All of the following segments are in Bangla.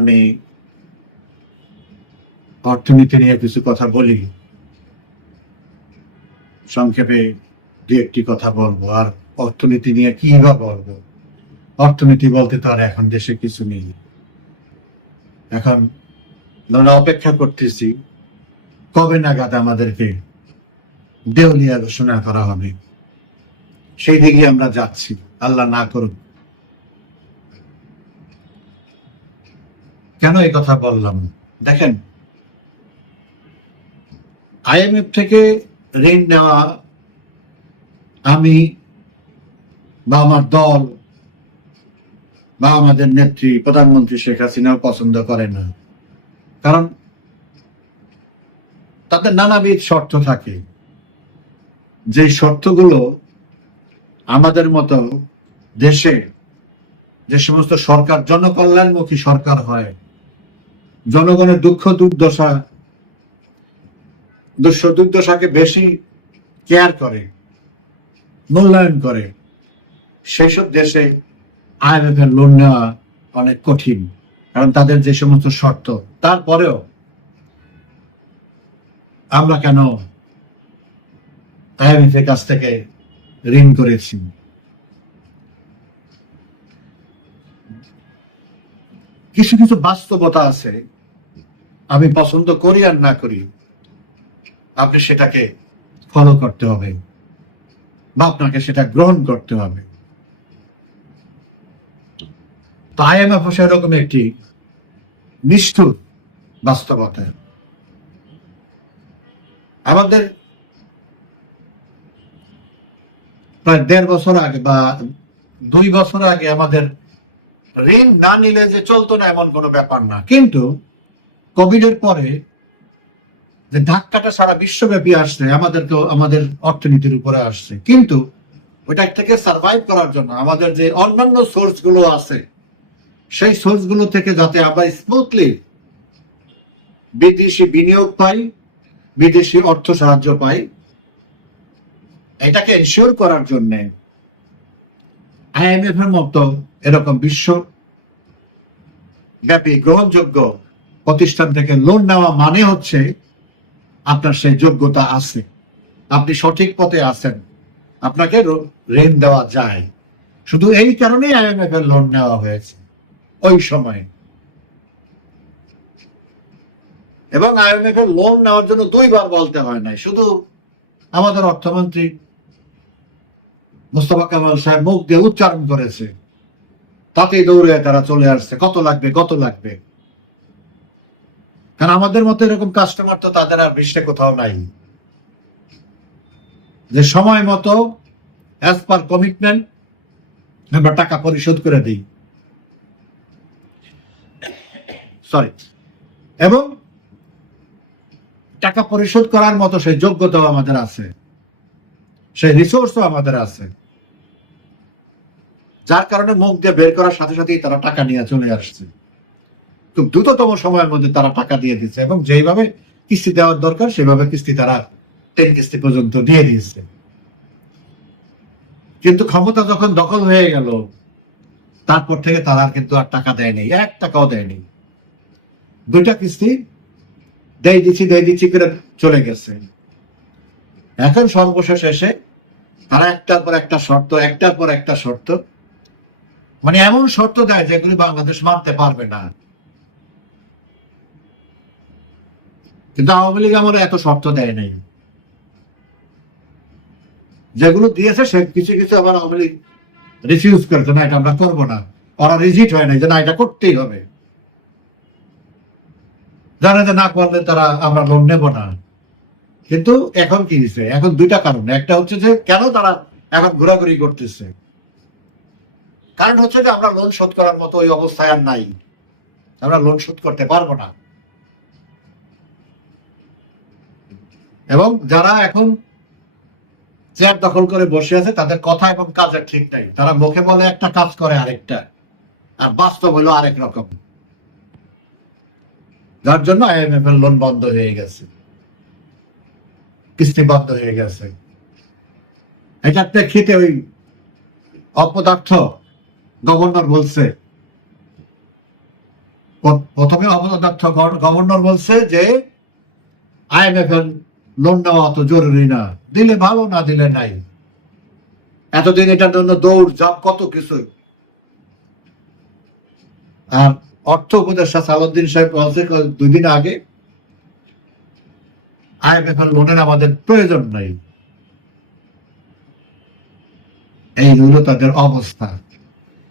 আমি অর্থনীতি নিয়ে কিছু কথা বলি। সংক্ষেপে দু একটি কথা বলব, আর অর্থনীতি নিয়ে কি বা বলব? অর্থনীতি বলতে তো আর এখন দেশে কিছু নেই। এখন আমরা অপেক্ষা করতেছি, কবে নাগাদ আমাদেরকে দেউলিয়া ঘোষণা করা হবে? সেই দিকে আমরা যাচ্ছি, আল্লাহ না করুন কেন এই কথা বললাম? দেখেন, আইএমএফ থেকে ঋণ নেওয়া আমি বা আমার দল বা আমাদের নেত্রী প্রধানমন্ত্রী শেখ হাসিনাও পছন্দ করে না। কারণ তাদের নানাবিধ শর্ত থাকে। যে শর্তগুলো আমাদের মতো দেশে যে সমস্ত সরকার, জনকল্যাণমুখী সরকার হয় জনগণের দুঃখ, দুর্দশা দুঃখ দুর্দশাকে বেশি কেয়ার করে, মূল্যায়ন করে। সেই সব দেশে আইএমএফ এর লোন নেওয়া অনেক কঠিন, কারণ তাদের যে সমস্ত শর্ত। তারপরেও আমরা কেন আইএমএফ এর কাছ থেকে ঋণ করেছি? কিছু কিছু বাস্তবতা আছে। আমি পছন্দ করি আর না করি, আপনি সেটাকে ফলো করতে হবে বা আপনাকে সেটা গ্রহণ করতে হবে। তো আইএমএফ সেরকম একটি নিষ্ঠুর বাস্তবতা। আমাদের প্রায় দেড় বছর আগে বা দুই বছর আগে আমাদের ঋণ না নিলে যে চলতো না এমন কোনো ব্যাপার না। কিন্তু কোভিড এর পরে যে ধাক্কাটা সারা বিশ্বব্যাপী আসছে, আমাদের তো, আমাদের অর্থনীতির উপরে আসছে। কিন্তু ওইটা থেকে সার্ভাইভ করার জন্য আমাদের যে অন্যান্য সোর্সগুলো আছে, সেই সোর্সগুলো থেকে যাতে আমরা স্মুথলি বিদেশি বিনিয়োগ পাই, বিদেশি অর্থ সাহায্য পাই, এটাকে এনশিওর করার জন্য আইএমএফ এর মতো এরকম বিশ্ব ব্যাপী গ্রহণযোগ্য প্রতিষ্ঠান থেকে লোন নেওয়া মানে হচ্ছে আপনার সেই যোগ্যতা আছে। আপনি সঠিক পথে আছেন। আপনাকে ঋণ দেওয়া যায়। শুধু এই কারণেই আইএমএফ এর লোন নেওয়া হয়েছে। ওই সময়। এবং আইএমএফ এর লোন নেওয়ার জন্য দুইবার বলতে হয় নাই। শুধু আমাদের অর্থমন্ত্রী মোস্তফা কামাল সাহেব মুখ দিয়ে উচ্চারণ করেছে। তাতেই দৌড়ে তারা চলে আসছে। কত লাগবে কত লাগবে? কারণ আমাদের মতো এরকম কাস্টমার তো তাদের আর বিশ্বে কোথাও নাই। যে সময় মতো অ্যাজ পার কমিটমেন্ট আমরা টাকা পরিশোধ করে দিই। সরি এবং টাকা পরিশোধ করার মতো সেই যোগ্যতাও আমাদের আছে। সেই রিসোর্সও আমাদের আছে। যার কারণে মুখ দিয়ে বের করার সাথে সাথেই তারা টাকা নিয়ে চলে আসছে। খুব দ্রুততম সময়ের মধ্যে তারা টাকা দিয়ে দিচ্ছে এবং যেইভাবে কিস্তি দেওয়ার দরকার, সেভাবে কিস্তি তারা টেন কিস্তি পর্যন্ত দিয়ে দিয়েছে। কিন্তু ক্ষমতা যখন দখল হয়ে গেল, তারপর থেকে তারা কিন্তু আর টাকা দেয়নি এক টাকাও দেয়নি দুইটা কিস্তি দেয় দিচ্ছি দেয় দিচ্ছি করে চলে গেছে। এখন সর্বশেষ এসে তারা একটার পর একটা শর্ত, একটার পর একটা শর্ত মানে এমন শর্ত দেয় যেগুলি বাংলাদেশ মানতে পারবে না। কিন্তু আওয়ামী লীগ আমরা এত শর্ত দেয় নাই। যেগুলো দিয়েছে সে কিছু কিছু আবার আওয়ামী লীগ রিফিউজ করেছে, না, এটা আমরা করব না। ওরা রিজিট হয় না যে, না, এটা করতেই হবে। জানে যে না করলে তারা আমরা লোন নেব না। কিন্তু এখন কি হয়েছে? এখন দুইটা কারণ। একটা হচ্ছে যে, কেন তারা এখন ঘোরাঘুরি করতেছে? কারণ হচ্ছে যে, আমরা লোন শোধ করার মতো ওই অবস্থায় আর নাই। আমরা লোন শোধ করতে পারব না। এবং যারা এখন চেয়ার দখল করে বসে আছে, তাদের কথা এবং কাজের ঠিক নাই। তারা মুখে বলে একটা কাজ করে আরেকটা, আর বাস্তব হলো আরেক রকম। যার জন্য আইএমএফ এর লোন বন্ধ হয়ে গেছে। কিস্তি বন্ধ হয়ে গেছে। এটার প্রেক্ষিতে ওই অপদার্থ গভর্নর বলছে, প্রথমে অবদত্ত গভর্নর বলছে যে আইএমএফ এর লোন নেওয়া অত জরুরি না। দিলে ভালো, না দিলে নাই। এতদিন এটার জন্য দৌড় জাপ কত কিছু আর অর্থ উপদেষ্টা সালাউদ্দিন সাহেব বলছে দুই দিন আগে আইএমএফ এর লোনের আমাদের প্রয়োজন নাই। এই হলো তাদের অবস্থা।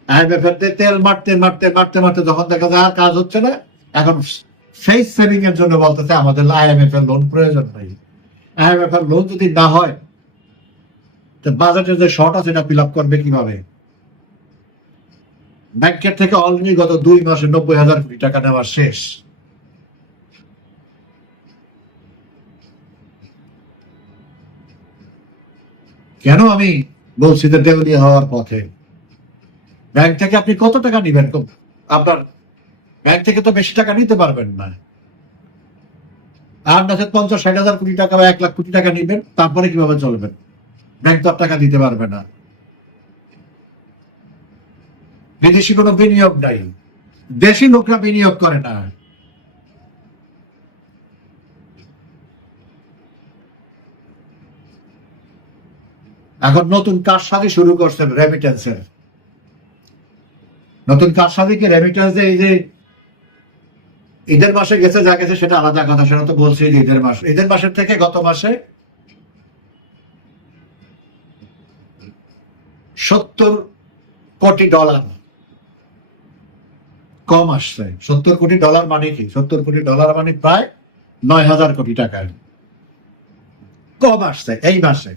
আইএমএফ এর তেল মারতে মারতে মারতে মারতে যখন দেখা যায় আর কাজ হচ্ছে না, এখন ফেস সেভিং এর জন্য বলতেছে, আমাদের আইএমএফ এর লোন প্রয়োজন নাই। আইএমএফ এর লোন যদি না হয়, তো বাজেটের যে শর্ট আছে এটা ফিল আপ করবে কীভাবে? ব্যাংকের থেকে অলরেডি গত দুই মাসে নব্বই হাজার কোটি টাকা নেওয়া শেষ। কেন আমি বলছি যে দেউলিয়া হওয়ার পথে? ব্যাংক থেকে আপনি কত টাকা নিবেন? আপনার ব্যাংক থেকে তো বেশি টাকা নিতে পারবেন না। আর না পঞ্চাশ, ষাট হাজার কোটি টাকা বা এক লাখ কোটি টাকা নিবেন, তারপরে কীভাবে চলবেন? ব্যাংক তো টাকা দিতে পারবে না। বিদেশি কোনো বিনিয়োগ নাই। দেশি লোকরা বিনিয়োগ করে না। এখন নতুন কারসাজি শুরু করছে রেমিটেন্সের নতুন কারসাজি কি রেমিটেন্স এই যে ঈদের মাসে গেছে, যা গেছে সেটা আলাদা কথা, সেটা তো বলছি ঈদের মাস। ঈদের মাসের থেকে গত মাসে সত্তর কোটি ডলার কম আসছে। সত্তর কোটি ডলার মানে কি? সত্তর কোটি ডলার মানে প্রায় নয় হাজার কোটি টাকা। কম আসছে এই মাসে।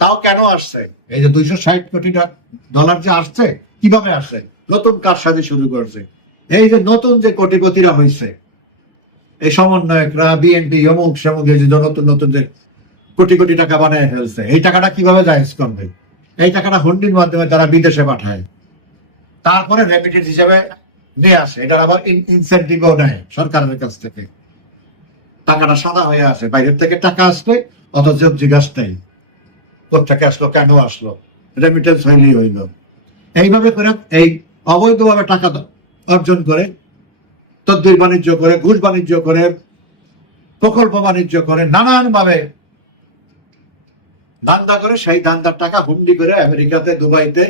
তাও কেন আসছে? এই যে দুইশো ষাট কোটি ডলার যে আসছে, কীভাবে আসছে? নতুন কার সাথে শুরু করছে। এই যে নতুন যে কোটিপতিরা হয়েছে এই সমন্বয়করা, বিএনপি, অমুক সমুক, এই যে নতুন নতুন যে কোটি কোটি টাকা বানায় ফেলছে, এই টাকাটা কীভাবে জাহেজ করবে? এই টাকাটা হুন্ডির মাধ্যমে তারা বিদেশে পাঠায়। তারপরে রেমিটেন্স হিসেবে নিয়ে আসে। এটার আবার ইনসেন্টিভও নেয় সরকারের কাছ থেকে। টাকাটা সাদা হয়ে আসে। বাইরের থেকে টাকা আসলে অথচ জিজ্ঞাসা নেই কোথেকে আসলো, কেন আসলো? রেমিটেন্স হইলেই হইল। এইভাবে করে এই অবৈধভাবে টাকা অর্জন করে, তদ্বির বাণিজ্য করে, ঘুষ বাণিজ্য করে, প্রকল্প বাণিজ্য করে নানান ভাবে দান্দা করে, সেই দান্দার টাকা হুন্ডি করে আমেরিকাতে, দুবাইতে,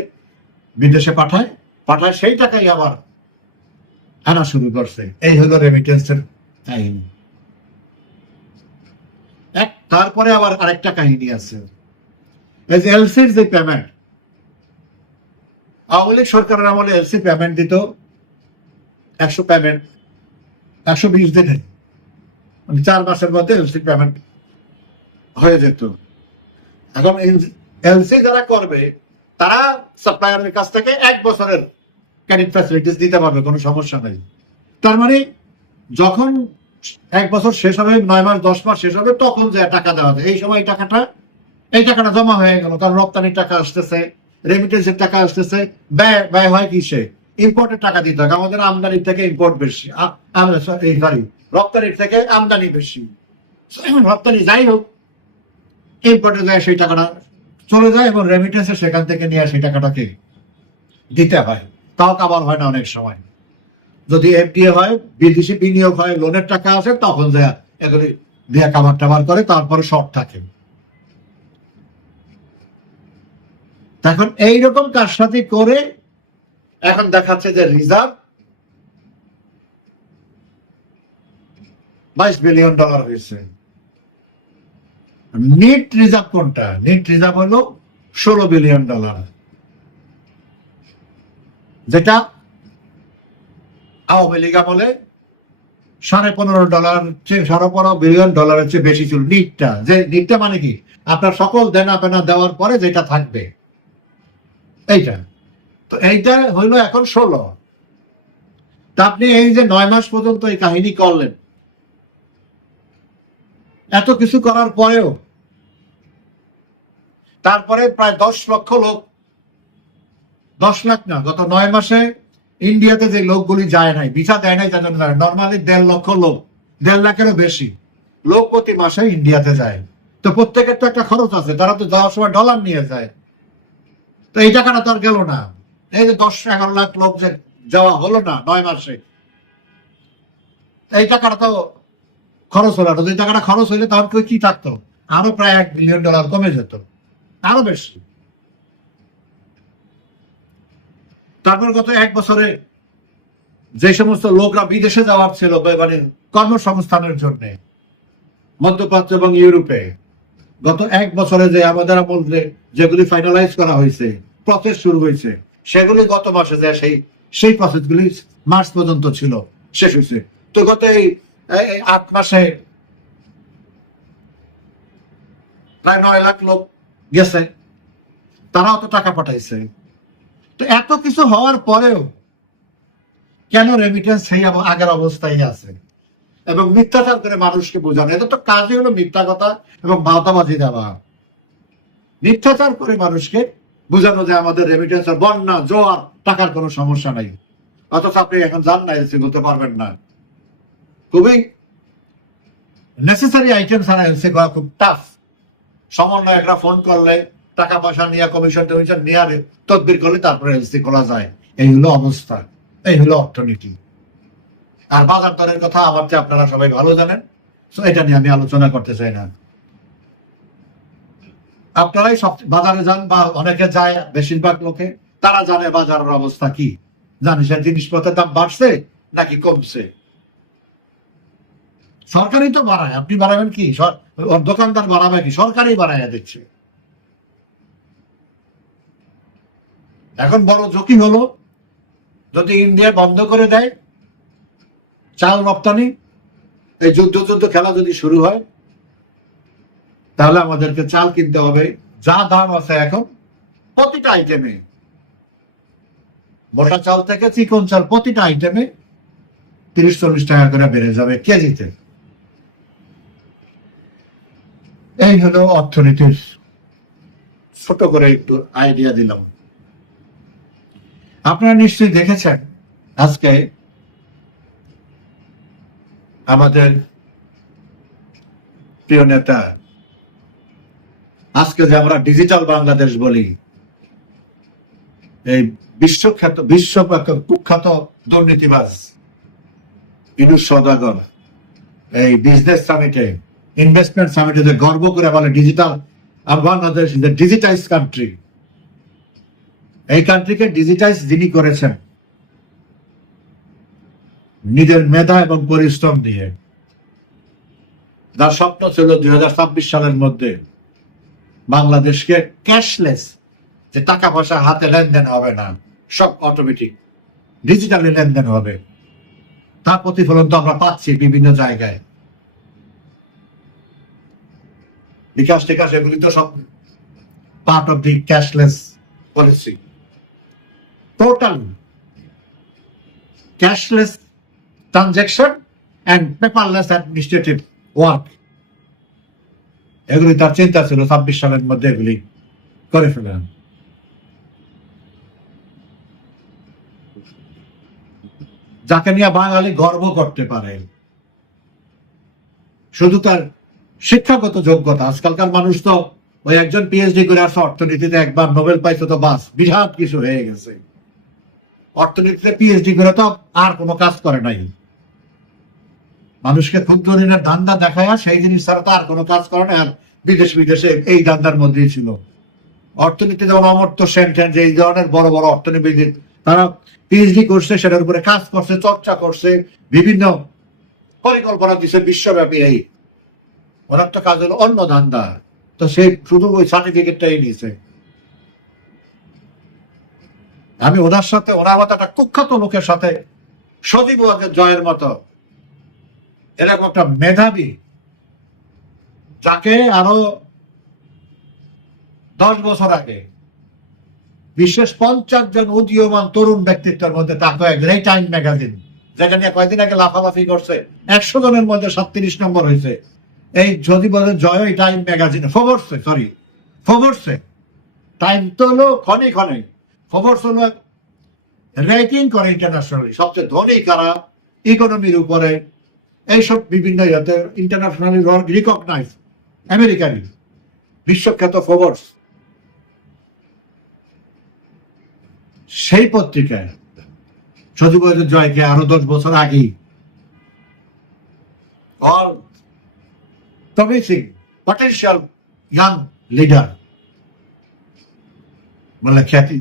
বিদেশে পাঠায়। পাঠায়, সেই টাকাই আবার আনা শুরু করছে। এই হলো রেমিটেন্সের কাহিনী। এক, তারপরে আবার আরেকটা কাহিনী আছে। এই যে এলসির যে পেমেন্ট আওয়ামী লীগ সরকারের আমলে এলসি পেমেন্ট দিত। একশো পেমেন্ট একশো বিশ দিনে মানে চার মাসের মধ্যে এলসি পেমেন্ট হয়ে যেত। এখন এলসি যারা করবে, তারা সাপ্লায়ারের কাছ থেকে এক বছরের ক্রেডিট ফ্যাসিলিটিস দিতে পারবে, কোনো সমস্যা নেই। তার মানে যখন এক বছর শেষ হবে, নয় মাস, দশ মাস শেষ হবে, তখন যে টাকা দেওয়া যায়, এই সময় টাকাটা, এই টাকাটা জমা হয়ে গেল, কারণ রপ্তানির টাকা আসতেছে রেমিটেন্সের টাকা আসতেছে, ব্যয় ব্যয় হয় কিসে? ইম্পোর্টের টাকা দিতে হয় আমাদের আমদানির থেকে ইম্পোর্ট বেশি। সরি রপ্তানির থেকে আমদানি বেশি। রপ্তানি যাই হোক ইম্পোর্টে যায় সেই টাকাটা চলে যায় এবং রেমিটেন্সে সেখান থেকে নিয়ে সেই টাকাটাকে দিতে হয়। তাও কাবার হয় না অনেক সময়। যদি এফডিএ হয়, বিদেশি বিনিয়োগ হয়, লোনের টাকা আছে, তখন যা এগুলি দিয়ে কাবার টাবার করে, তারপরে শর্ট থাকে। এখন এইরকম কার সাথে করে এখন দেখাচ্ছে যে রিজার্ভ বাইশ বিলিয়ন ডলার হয়েছে। নিট রিজার্ভ কোনটা? নিট রিজার্ভ হলো ষোলো বিলিয়ন ডলার যেটা আওয়ামী লীগ আমলে সাড়ে পনেরো ডলার সাড়ে পনেরো বিলিয়ন ডলারের চেয়ে বেশি ছিল নিটটা যে নিটটা মানে কি? আপনার সকল দেনা পেনা দেওয়ার পরে যেটা থাকবে, এইটা। তো এইটা হইল এখন ষোলো। তা আপনি এই যে নয় মাস পর্যন্ত এই কাহিনী করলেন, এত কিছু করার পরেও তারপরে প্রায় দশ লক্ষ লোক, দশ লাখ না, গত নয় মাসে ইন্ডিয়াতে যে লোকগুলি যায় নাই, ভিসা দেয় নাই যাদের নর্মালি দেড় লক্ষ লোক, দেড় লাখেরও বেশি লোক প্রতি মাসে ইন্ডিয়াতে যায়। তো প্রত্যেকের তো একটা খরচ আছে, তারা তো যাওয়ার সময় ডলার নিয়ে যায়। তো এই টাকাটা তো আর গেল না। এই যে দশ, এগারো লাখ লোক যে যাওয়া হলো না নয় মাসে, এই টাকাটা তো খরচ হলো না। যদি টাকাটা খরচ হইলে তখন কই কি থাকতো? আরও প্রায় এক বিলিয়ন ডলার কমে যেত, আরও বেশি। তারপর গত এক বছরে যে সমস্ত লোকরা বিদেশে যাওয়ার ছিল মানে কর্মসংস্থানের জন্য, মধ্যপ্রাচ্য এবং ইউরোপে, গত এক বছরে যে আমাদের আমলে যেগুলি ফাইনালাইজ করা হয়েছে প্রসেস শুরু হয়েছে সেগুলি গত মাসে যে সেই সেই প্রসেসগুলি মার্চ পর্যন্ত ছিল, শেষ হয়েছে। তো গত এই আট মাসে প্রায় নয় লাখ লোক গেছে, তারাও তো টাকা পাঠাইছে। তো এত কিছু হওয়ার পরেও কেন রেমিটেন্স সেই আগের অবস্থায় আছে? এবং মিথ্যাচার করে মানুষকে বোঝানো, এটা তো কাজই হলো মিথ্যা কথা এবং বাউতাবাজি দেওয়া। মিথ্যাচার করে মানুষকে বোঝানো যে আমাদের রেমিটেন্স বন্যা জোয়ার টাকার কোনো সমস্যা নাই। অথচ আপনি এখন জান না এলসি বলতে পারবেন না। খুবই নেসেসারি আইটেম ছাড়া এলসি করা খুব টাফ সমন্বয়করা ফোন করলে, টাকা পয়সা নিয়ে কমিশন টমিশন নিয়ে তদবির করলে তারপরে এলসি খোলা যায়। এই হলো অবস্থা, এই হলো অর্থনীতি। আর বাজার দরের কথা আমার চেয়ে আপনারা সবাই ভালো জানেন তো এটা নিয়ে আমি আলোচনা করতে চাই না। আপনারাই সব বাজারে যান বা অনেকে যায় বেশিরভাগ লোকে, তারা জানে বাজারের অবস্থা কি। জানি সে জিনিসপত্রের দাম বাড়ছে নাকি কমছে। সরকারই তো বাড়ায়, আপনি বাড়াবেন কি? দোকানদার বাড়াবে কি? সরকারই বাড়াইয়া দিচ্ছে। এখন বড় ঝুঁকি হলো, যদি ইন্ডিয়া বন্ধ করে দেয়, চাল রপ্তানি, এই যুদ্ধ যুদ্ধ খেলা যদি শুরু হয় তাহলে আমাদেরকে চাল কিনতে হবে। যা দাম আছে এখন প্রতিটা আইটেমে মোটা চাল থেকে চিকন চাল প্রতিটা আইটেমে তিরিশ চল্লিশ টাকা করে বেড়ে যাবে কেজিতে। এই হলো অর্থনীতির। ছোট করে একটু আইডিয়া দিলাম। আপনারা নিশ্চয়ই দেখেছেন আজকে আমাদের প্রিয় নেতা আজকে যে আমরা ডিজিটাল বাংলাদেশ বলি, এই বিশ্বখ্যাত বিশ্ব কুখ্যাত দুর্নীতিবাজ ইনুস সদাগর, এই বিজনেস সামিটে ইনভেস্টমেন্ট সামিটে যে গর্ব করে বলে digital Bangladesh is digitize country এই কান্ট্রিকে ডিজিটাইজ যিনি করেছেন, নিজের মেধা এবং পরিশ্রম দিয়ে। যার স্বপ্ন ছিল দুই হাজার ছাব্বিশ সালের মধ্যে বাংলাদেশকে ক্যাশলেস যে টাকা পয়সা হাতে লেনদেন হবে না, সব অটোমেটিক ডিজিটালি লেনদেন হবে। তার প্রতিফলন তো আমরা পাচ্ছি বিভিন্ন জায়গায়। বিকাশ টিকাশ এগুলি তো সব part of the cashless policy total cashless transaction and paperless administrative work এগুলি তার চিন্তা ছিল ছাব্বিশ সালের মধ্যে এগুলি করে ফেলেন। যাকে নিয়ে বাঙালি গর্ব করতে পারে। শুধু তার শিক্ষাগত যোগ্যতা, আজকালকার মানুষ তো ওই একজন পিএইচডি করে আসছে, অর্থনীতিতে একবার নোবেল পাইছে তো বাস, বিরাট কিছু হয়ে গেছে। অর্থনীতিতে পিএইচডি করে তো আর কোনো কাজ করে নাই। মানুষকে ক্ষুদ্র ঋণের ধান্দা দেখায় সেই জিনিস ছাড়া তো আর কোনো কাজ করে না। আর বিদেশ বিদেশে এই ধান্দার মধ্যেই ছিল। অর্থনীতি যেমন অমর্ত্য সেন যে এই ধরনের বড় বড় অর্থনীতিবিদ তারা পিএইচডি করছে, সেটার উপরে কাজ করছে, চর্চা করছে, বিভিন্ন পরিকল্পনা দিছে বিশ্বব্যাপী এই। ওনার তো কাজ হলো অন্য ধান্দা তো সে শুধু ওই সার্টিফিকেটটাই নিয়েছে। আমি ওনার সাথে, ওনার মতো একটা কুখ্যাত লোকের সাথে সজীব জয়ের মতো এরকম একটা মেধাবী যাকে আরও দশ বছর আগে বিশেষ পঞ্চাশ জন উদীয়মান তরুণ ব্যক্তিত্বের মধ্যে তাকে এই টাইম ম্যাগাজিন যেটা নিয়ে কয়েকদিন আগে লাফালাফি করছে। একশো জনের মধ্যে সাতত্রিশ নম্বর হয়েছে। এই যদি বলে জয় টাইম ম্যাগাজিনে ফোবর্সে সরি ফোবর্সে। টাইম তো হলো ক্ষণে ক্ষণে। ফোবর্স হলো রেটিং করে ইন্টারন্যাশনালি সবচেয়ে ধনী কারা ইকোনমির উপরে এইসব বিভিন্ন ইয়েতে ইন্টারন্যাশনালি রিকগনাইজ আমেরিকানি বিশ্বখ্যাত ফোবর্স। সেই পত্রিকায় সজীব জয়কে আরও দশ বছর আগেই promising potential young leader বলে খ্যাতি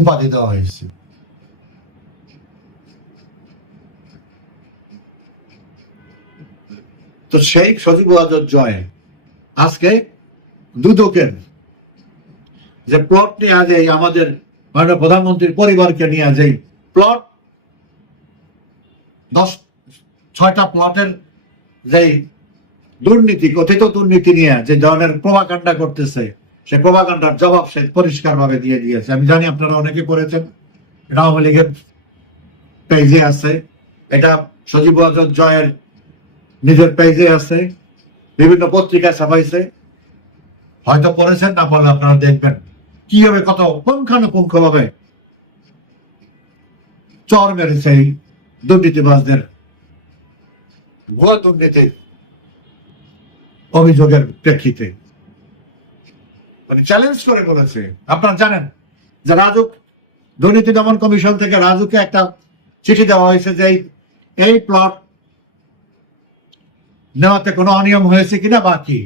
উপাধি দেওয়া হয়েছে। তো সেই সজীব আজর জয় আজকে দুদকের যে প্লট নিয়ে আজ এই আমাদের মাননীয় প্রধানমন্ত্রীর পরিবারকে নিয়ে যে প্লট দশ, ছয়টা প্লটের যে দুর্নীতি, কথিত দুর্নীতি নিয়ে যে ধরনের প্রভাকাণ্ডা করতেছে, সে প্রভাকাণ্ডার জবাব সে পরিষ্কার ভাবে দিয়ে দিয়েছে। আমি জানি আপনারা অনেকে করেছেন, এটা আওয়ামী লীগের পেজে আছে। এটা সজীব জয়ের নিজের পেজে আছে, বিভিন্ন পত্রিকায় ছাপাইছে। হয়তো পড়েছেন, না পড়লে আপনারা দেখবেন কীভাবে কত পুঙ্খানুপুঙ্খ ভাবে চর মেরেছে এই দুর্নীতিবাজদের ভুয়া দুর্নীতির অভিযোগের প্রেক্ষিতে। মানে চ্যালেঞ্জ করে বলেছে। আপনারা জানেন যে রাজুক দুর্নীতি দমন কমিশন থেকে রাজুকে একটা চিঠি দেওয়া হয়েছে যে এই প্লট নেওয়াতে কোনো অনিয়ম হয়েছে কিনা বা কি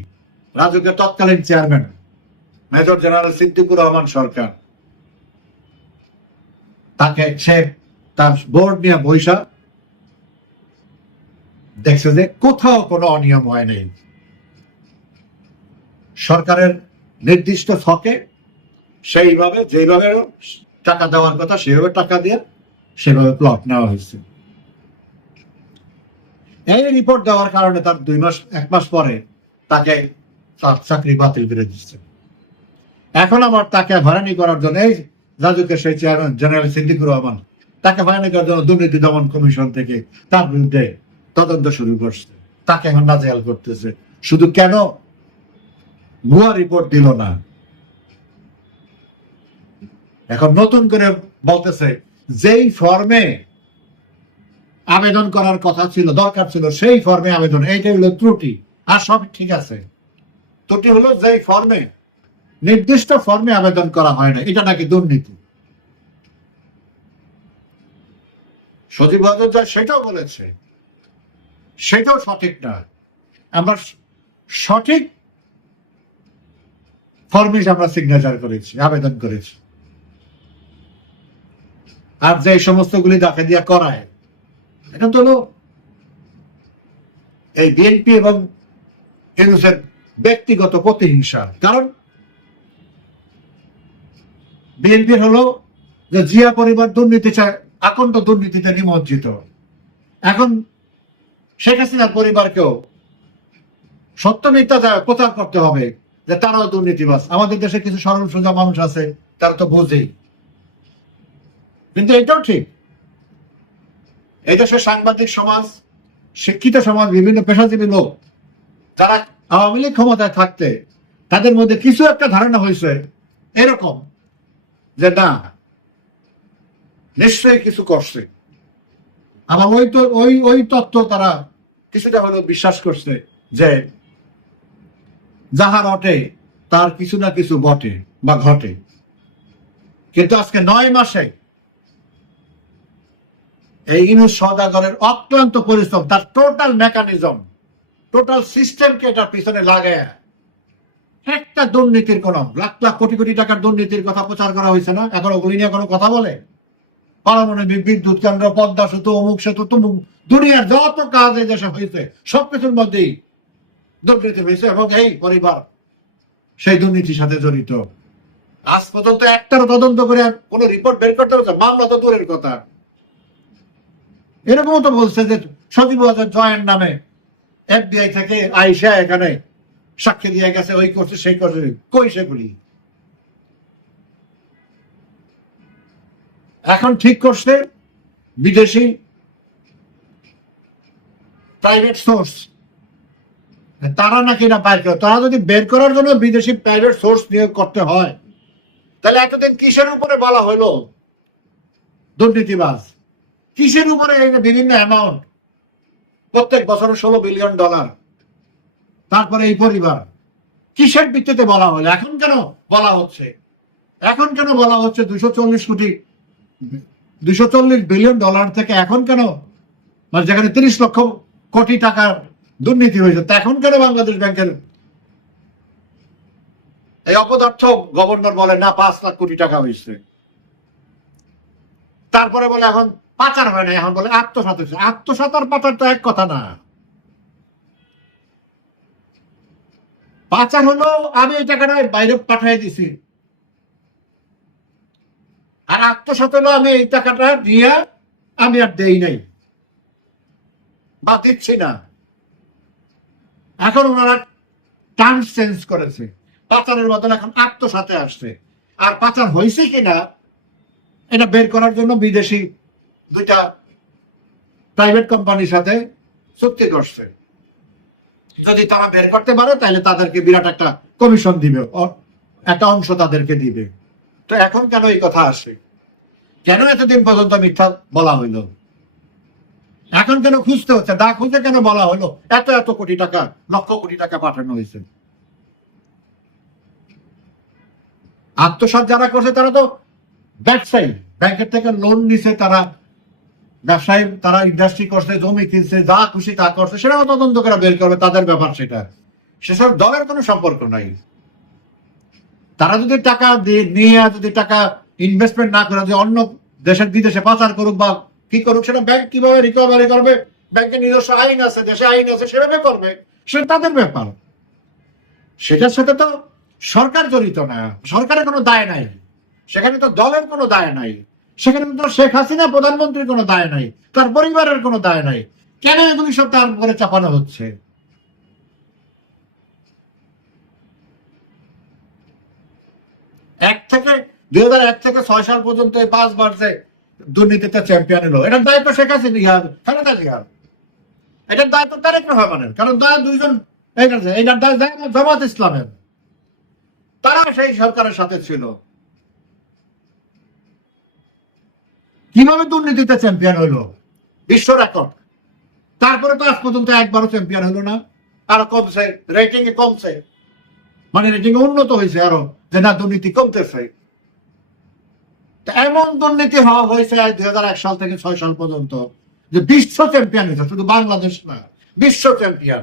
রাজুকের তৎকালীন chairman, major general Siddiqur Rahman Sarkar. তাকে সে তার বোর্ড নিয়ে বৈশা। দেখছে যে কোথাও কোনো অনিয়ম হয় নাই। সরকারের নির্দিষ্ট ছকে সেইভাবে যেভাবে টাকা দেওয়ার কথা সেভাবে টাকা দিয়ে, সেভাবে প্লট নেওয়া হয়েছে। এই রিপোর্ট দেওয়ার কারণে তার দুই মাস, এক মাস পরে তাকে তার চাকরি বাতিল করে দিচ্ছে। এখন আবার তাকে হয়রানি করার জন্য এই রাজুকে সেই চেয়ারম্যান জেনারেল সিদ্দিকুর রহমান, তাকে হয়রানি করার জন্য দুর্নীতি দমন কমিশন থেকে তার বিরুদ্ধে তদন্ত শুরু করছে। তাকে এখন নাজেহাল করতেছে। শুধু কেন? ভুয়া রিপোর্ট দিল না। এখন নতুন করে বলতেছে, যেই ফর্মে আবেদন করার কথা ছিল, দরকার ছিল সেই ফর্মে আবেদন। এইটাই হলো ত্রুটি। আর সব ঠিক আছে। ত্রুটি হলো যেই ফর্মে নির্দিষ্ট ফর্মে আবেদন করা হয় না, এটা নাকি দুর্নীতি। সজীব সেটাও বলেছে। সেটাও সঠিক না। আমরা সঠিক ফর্মে আমরা সিগনেচার করেছি, আবেদন করেছি। আর যে সমস্তগুলি দেখা দিয়া করায় এটা তো হলো এই বিএনপি এবং ইউনুসের ব্যক্তিগত প্রতিহিংসা। কারণ বিএনপির হলো যে জিয়া পরিবার দুর্নীতি চায় আকণ্ঠ দুর্নীতিতে নিমজ্জিত। এখন শেখ হাসিনার পরিবারকেও সত্য মিথ্যা প্রচার করতে হবে যে তারাও দুর্নীতিবাজ। আমাদের দেশে কিছু সরল সোজা মানুষ আছে, তারা তো বোঝেই। কিন্তু এটাও ঠিক। এই দেশের সাংবাদিক সমাজ, শিক্ষিত সমাজ, বিভিন্ন পেশাজীবী লোক, যারা আওয়ামী লীগ ক্ষমতায় থাকতে তাদের মধ্যে কিছু একটা ধারণা হয়েছে, এরকম যে না, নিশ্চয়ই কিছু করছে। আবার ওই তো ওই ওই তত্ত্ব তারা কিছুটা হলেও বিশ্বাস করছে যে যাহা রটে, তার কিছু না কিছু বটে বা ঘটে। কিন্তু আজকে নয় মাসে এই ইনুস সদাগরের অক্লান্ত পরিশ্রম, তার টোটাল মেকানিজম টোটাল সিস্টেমকে এটার পিছনে লাগায় একটা দুর্নীতির কোন, লাখ লাখ কোটি কোটি টাকার দুর্নীতির কথা প্রচার করা হয়েছে না? এখন ওগুলি নিয়ে কোনো কথা বলে? পারমাণবিক বিদ্যুৎ কেন্দ্র, পদ্মা সেতু, অমুক সেতু, তুমুক, দুনিয়ার যত কাজ এই দেশে হয়েছে, সবকিছুর মধ্যেই দুর্নীতি হয়েছে এবং এই পরিবার সেই দুর্নীতির সাথে জড়িত। আজ পর্যন্ত একটারও তদন্ত করে কোনো রিপোর্ট বের করতে পারছে মামলা তো দূরের কথা। এরকমও তো বলছে যে সজীব হাজার জয়ের নামে এফবিআই থেকে আইসা এখানে সাক্ষী দিয়ে গেছে, ওই করছে, সেই করছে, কই সেগুলি? এখন ঠিক করছে বিদেশি প্রাইভেট সোর্স তারা নাকি না বাইর করে, তারা যদি বের করার জন্য বিদেশি প্রাইভেট সোর্স নিয়োগ করতে হয়, তাহলে এতদিন কিসের উপরে বলা হলো? দুর্নীতিবাজ। কিসের উপরে বিভিন্ন অ্যামাউন্ট প্রত্যেক বছরে ষোলো বিলিয়ন ডলার তারপরে এই পরিবার। কিসের ভিত্তিতে বলা হলো? এখন কেন বলা হচ্ছে? এখন কেন বলা হচ্ছে দুশো চল্লিশ কোটি? দুশো চল্লিশ বিলিয়ন ডলার থেকে এখন কেন? মানে যেখানে তিরিশ লক্ষ কোটি টাকার দুর্নীতি হয়েছে, তা এখন কেন বাংলাদেশ ব্যাংকের? এই অপদার্থ গভর্নর বলে, না, পাঁচ লাখ কোটি টাকা হয়েছে। তারপরে বলে, এখন পাচার হয় না এখন বলে আত্মসাত হয়েছে। আত্মসাত আর পাচার তো এক কথা না। পাচার হলো আমি এই টাকাটা বাইরে পাঠিয়ে দিছি। আর আত্মসাত হলো আমি এই টাকাটা নিয়ে আমি আর দেই নাই। বা দিচ্ছি না। এখন ওনারা টার্ম চেঞ্জ করেছে। পাচারের বদলে এখন আত্মসাতে আসছে। আর পাচার হয়েছে কিনা, এটা বের করার জন্য বিদেশি দুইটা প্রাইভেট কোম্পানির সাথে চুক্তি করছে। যদি তারা বের করতে পারে, তাহলে তাদেরকে বিরাট একটা কমিশন দিবে একটা অংশ তাদেরকে দিবে। তো এখন কেন এই কথা আসে? কেন এতদিন পর্যন্ত মিথ্যা বলা হইল? এখন কেন খুঁজতে হচ্ছে? দা খুঁজে কেন বলা হলো এত এত কোটি টাকা, লক্ষ কোটি টাকা পাঠানো হয়েছে। আত্মসাৎ যারা করছে, তারা তো ব্যবসায়ী। ব্যাংকের থেকে লোন নিছে, তারা ব্যবসায়ী তারা ইন্ডাস্ট্রি করছে, জমি কিনছে, যা খুশি তা করছে, সেটাও তদন্ত করে বের করবে, তাদের ব্যাপার সেটা। সেসব দলের কোনো সম্পর্ক নাই। তারা যদি টাকা নিয়ে যদি টাকা ইনভেস্টমেন্ট না করে, যদি অন্য দেশের বিদেশে পাচার করুক বা কি করুক, সেটা ব্যাংক কীভাবে রিকভারি করবে? ব্যাংকের নিজস্ব আইন আছে, দেশে আইন আছে, সেভাবে করবে। সেটা তাদের ব্যাপার। সেটার সাথে তো সরকার জড়িত না। সরকারের কোনো দায় নাই। সেখানে তো দলের কোনো দায় নাই। সেখানে তো শেখ হাসিনা প্রধানমন্ত্রীর কোনো দায় নাই, তার পরিবারের কোনো দায় নাই। কেন এগুলি সব তার উপরে চাপানো হচ্ছে? এক থেকে, দুই হাজার এক থেকে ছয় সাল পর্যন্ত এই পাঁচ মার্চে দুর্নীতিতে চ্যাম্পিয়ন এলো। এটার দায়িত্ব শেখ হাসিনা, ইহার খালেদা জিয়ার এটার দায়িত্ব তারেক রহমানের, কারণ তারা দুইজন এটার দায় দায় জামাত ইসলামের, তারা সেই সরকারের সাথে ছিল। কীভাবে দুর্নীতিতে চ্যাম্পিয়ন হলো? বিশ্ব রেকর্ড তারপরে তো আজ পর্যন্ত একবারও চ্যাম্পিয়ন হলো না। আরও কমছে রেটিং এ কমছে। মানে রেটিং উন্নত হয়েছে আরও, যে না, দুর্নীতি কমতেছে। এমন দুর্নীতি হওয়া হয়েছে দুই হাজার এক সাল থেকে ছয় সাল পর্যন্ত, যে বিশ্ব চ্যাম্পিয়ন হয়েছে, শুধু বাংলাদেশ না, বিশ্ব চ্যাম্পিয়ন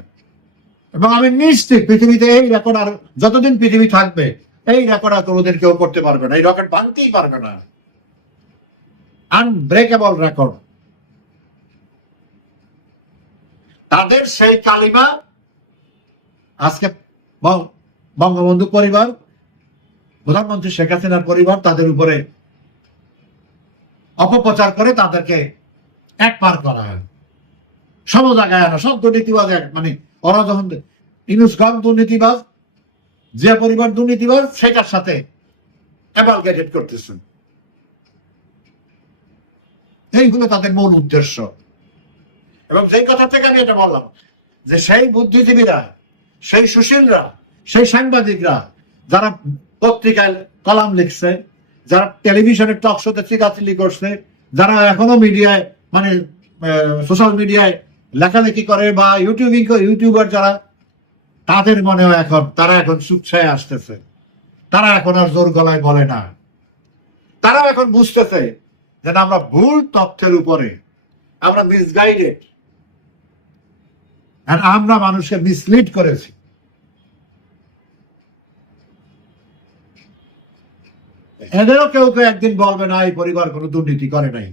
এবং আমি নিশ্চিত পৃথিবীতে এই রেকর্ড আর যতদিন পৃথিবী থাকবে, এই রেকর্ড আর কোনোদিন কেউ করতে পারবে না, এই রকেট ভাঙতেই পারবে না। আনব্রেকেবল রেকর্ড তাদের সেই কালিমা আজকে বঙ্গবন্ধু পরিবার, প্রধানমন্ত্রী শেখ হাসিনার পরিবার তাদের উপরে অপপ্রচার করে তাদেরকে এক পার করা হয়। সব জায়গায় আনা, সব দুর্নীতিবাজ এক মানে ওরা যখন ইনুসগঞ্জ দুর্নীতিবাজ যে পরিবার দুর্নীতিবাজ, সেটার সাথে অ্যামালগেটেড করতেছেন। এইগুলো তাদের মূল উদ্দেশ্য। এবং যেই কথা থেকে আমি এটা বললাম, যে সেই বুদ্ধিজীবীরা, সেই সুশীলরা, সেই সাংবাদিকরা, যারা পত্রিকায় কলাম লিখছে, যারা টেলিভিশনের টক শোতে চিরাচিলি করছে, যারা এখনও মিডিয়ায় মানে সোশ্যাল মিডিয়ায় লেখালেখি করে বা ইউটিউবিং ইউটিউবার যারা, তাদের মনেও এখন, তারা এখন সুচ্ছায় আসতেছে। তারা এখন আর জোর গলায় বলে না। তারা এখন বুঝতেছে যে না, আমরা ভুল তথ্যের উপরে আমরা মিসগাইডেড আমরা মানুষকে মিসলিড করেছি। এদেরও কেউ কেউ একদিন বলবে না এই পরিবার কোনো দুর্নীতি করে নাই।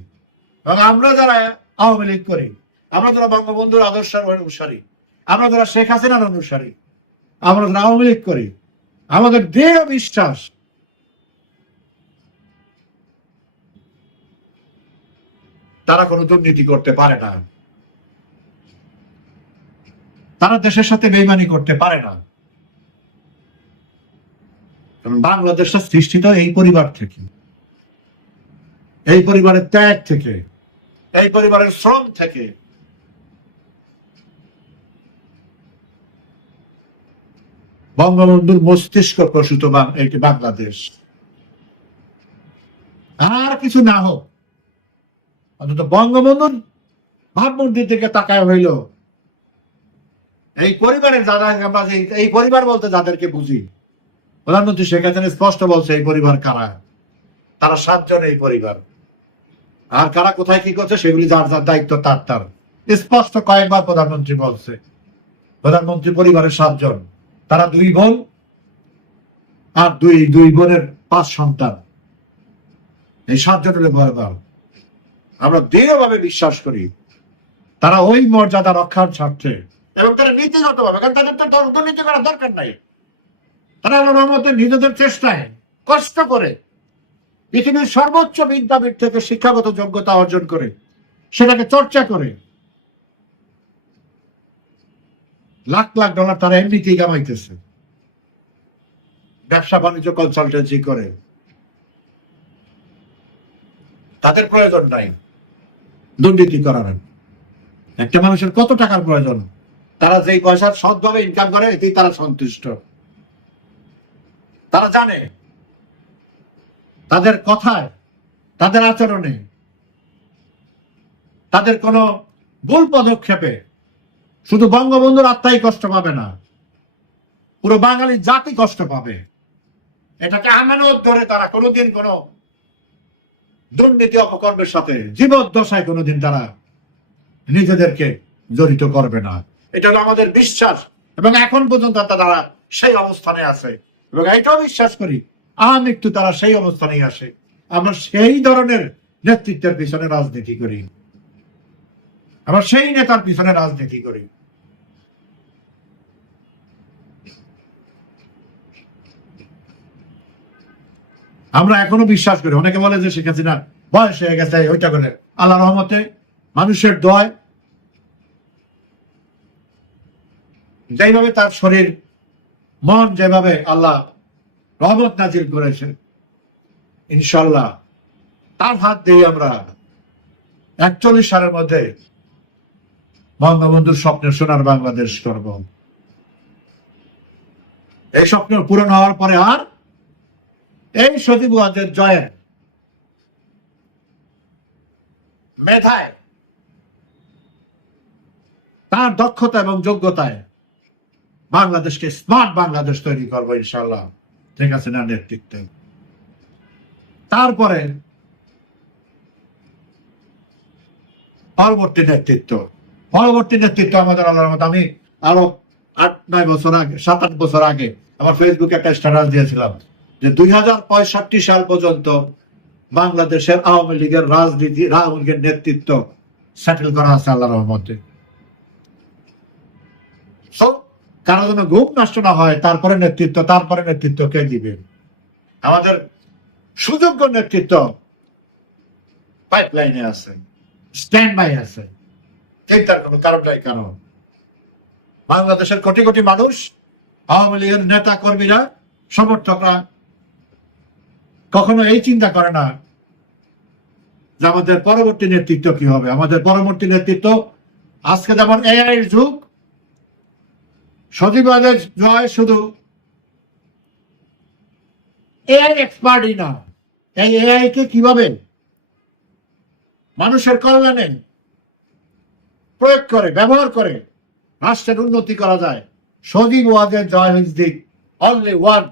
আমরা যারা আওয়ামী লীগ করি আমরা যারা বঙ্গবন্ধুর আদর্শের অনুসারী আমরা যারা শেখ হাসিনার অনুসারী আমরা যারা আওয়ামী লীগ করি আমাদের দৃঢ় বিশ্বাস তারা কোনো দুর্নীতি করতে পারে না। তারা দেশের সাথে বেইমানি করতে পারে না। কারণ বাংলাদেশটা সৃষ্টিত এই পরিবার থেকে। এই পরিবারের ত্যাগ থেকে। এই পরিবারের শ্রম থেকে। বঙ্গবন্ধুর মস্তিষ্ক প্রসূত বাংলাদেশ। আর কিছু না হোক। অন্তত বঙ্গবন্ধুর ভাবমূর্তির দিকে তাকায় হইল এই পরিবারের যারা আমরা এই পরিবার বলতে যাদেরকে বুঝি, প্রধানমন্ত্রী শেখ হাসিনা স্পষ্ট বলছে, এই পরিবার কারা? তারা সাতজন এই পরিবার। আর কারা কোথায় কি করছে সেগুলি যার যার দায়িত্ব তার তার। স্পষ্ট কয়েকবার প্রধানমন্ত্রী বলছে, প্রধানমন্ত্রী পরিবারের সাতজন। তারা দুই বোন আর দুই দুই বোনের পাঁচ সন্তান। এই সাতজনের দাও আমরা দৃঢ়ভাবে বিশ্বাস করি। তারা ওই মর্যাদা রক্ষার স্বার্থে। এবং তারা নীতিগত ভাবে কারণ তাদের তো দুর্নীতি করার দরকার নাই। তারা নিজেদের চেষ্টায় কষ্ট করে পৃথিবীর সর্বোচ্চ বিদ্যাপীঠ থেকে শিক্ষাগত যোগ্যতা অর্জন করে, সেটাকে চর্চা করে। লাখ লাখ ডলার তারা এমনিতেই কামাইতেছে। ব্যবসা বাণিজ্য কনসালটেন্সি করে। তাদের প্রয়োজন নাই। দুর্নীতি করার একটা মানুষের কত টাকার প্রয়োজন? তারা যেই পয়সা সৎভাবে ইনকাম করে, এতেই তারা সন্তুষ্ট। তারা জানে, তাদের কথায়, তাদের আচরণে, তাদের কোনো ভুল পদক্ষেপে শুধু বঙ্গবন্ধুর আত্মাই কষ্ট পাবে না, পুরো বাঙালি জাতি কষ্ট পাবে। এটাকে আমানত ধরে তারা কোনোদিন কোনো দুর্নীতি অপকর্মের সাথে জীবদ্দশায় কোনোদিন তারা নিজেদেরকে জড়িত করবে না। এটা হলো আমাদের বিশ্বাস। এবং এখন পর্যন্ত তারা সেই অবস্থানে আছে। এবং এটাও বিশ্বাস করি আমৃত্যু তারা সেই অবস্থানেই আসে। আমরা সেই ধরনের নেতৃত্বের পিছনে রাজনীতি করি। আমরা সেই নেতার পিছনে রাজনীতি করি। আমরা এখনও বিশ্বাস করি। অনেকে বলে যে শেখ হাসিনা বয়স হয়ে গেছে ওইটা করে আল্লাহ রহমতে মানুষের দয় যেভাবে তার শরীর, মন যেভাবে আল্লাহ রহমত নাজিল করেছেন ইনশাল্লাহ তার হাত দিয়ে আমরা একচল্লিশ সালের মধ্যে বঙ্গবন্ধুর স্বপ্নের সোনার বাংলাদেশ করব। এই স্বপ্ন পূরণ হওয়ার পরে আর এই সজীব ওয়াজের জয়ে মেধায়, তার দক্ষতা এবং যোগ্যতায় বাংলাদেশকে স্মার্ট বাংলাদেশ তৈরি করব ইনশাল্লাহ ঠিক আছে না নেতৃত্বে? তারপরে পরবর্তী নেতৃত্ব। পরবর্তী নেতৃত্ব আমাদের আল্লাহর মতো আমি আরও আট, নয় বছর আগে, সাত, আট বছর আগে আমার ফেসবুকে একটা স্ট্যাটাস দিয়েছিলাম। যে দুই হাজার পঁয়ষট্টি সাল পর্যন্ত বাংলাদেশের আওয়ামী লীগের রাজনীতি, আওয়ামী লীগের নেতৃত্ব সেটেল করা আছে আল্লাহ রহমতে। কারও যেন ঘুম নষ্ট না হয়, তারপরে নেতৃত্ব তারপরে নেতৃত্ব কে দিবে? আমাদের সুযোগ্য নেতৃত্ব পাইপলাইনে আছে স্ট্যান্ড বাই আছে। চিন্তার কোনো কারণটাই কারণ বাংলাদেশের কোটি কোটি মানুষ, আওয়ামী লীগের নেতা কর্মীরা, সমর্থকরা কখনো এই চিন্তা করে না যে আমাদের পরবর্তী নেতৃত্ব কি হবে? আমাদের পরবর্তী নেতৃত্ব আজকে যেমন এআই এর যুগ সজীবাদের জয় শুধু এআই এক্সপার্টই না। এই এআই কে কীভাবে মানুষের কল্যাণে প্রয়োগ করে, ব্যবহার করে রাষ্ট্রের উন্নতি করা যায়? Sajeeb Wazed Joy is the only one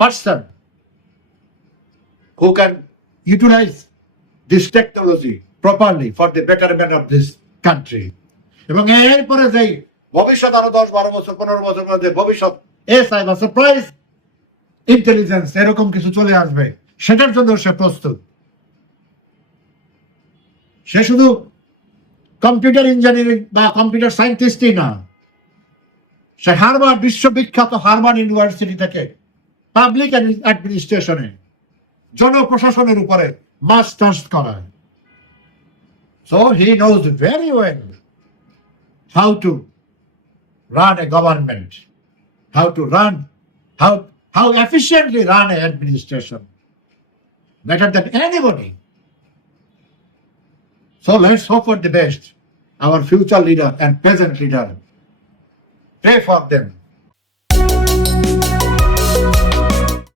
person who can utilize this technology properly for the betterment of this country. এবং এর পরে যেই ভবিষ্যৎ আরও দশ, বারো বছর, পনেরো বছর মধ্যে ভবিষ্যৎ এস আই সারপ্রাইজ ইন্টেলিজেন্স এরকম কিছু চলে আসবে, সেটার জন্য সে প্রস্তুত সে শুধু কম্পিউটার ইঞ্জিনিয়ারিং বা কম্পিউটার সায়েন্টিস্টই না, সে হারবার্ড বিশ্ববিখ্যাত হারবার্ড ইউনিভার্সিটি থেকে পাবলিক অ্যাডমিনিস্ট্রেশনে জনপ্রশাসনের উপরে মাস্টার্স করায় so he knows very well how to run a government how to run how how efficiently run a administration better than anybody. So let's hope for the best. Our future leader and present leader. Pray for them.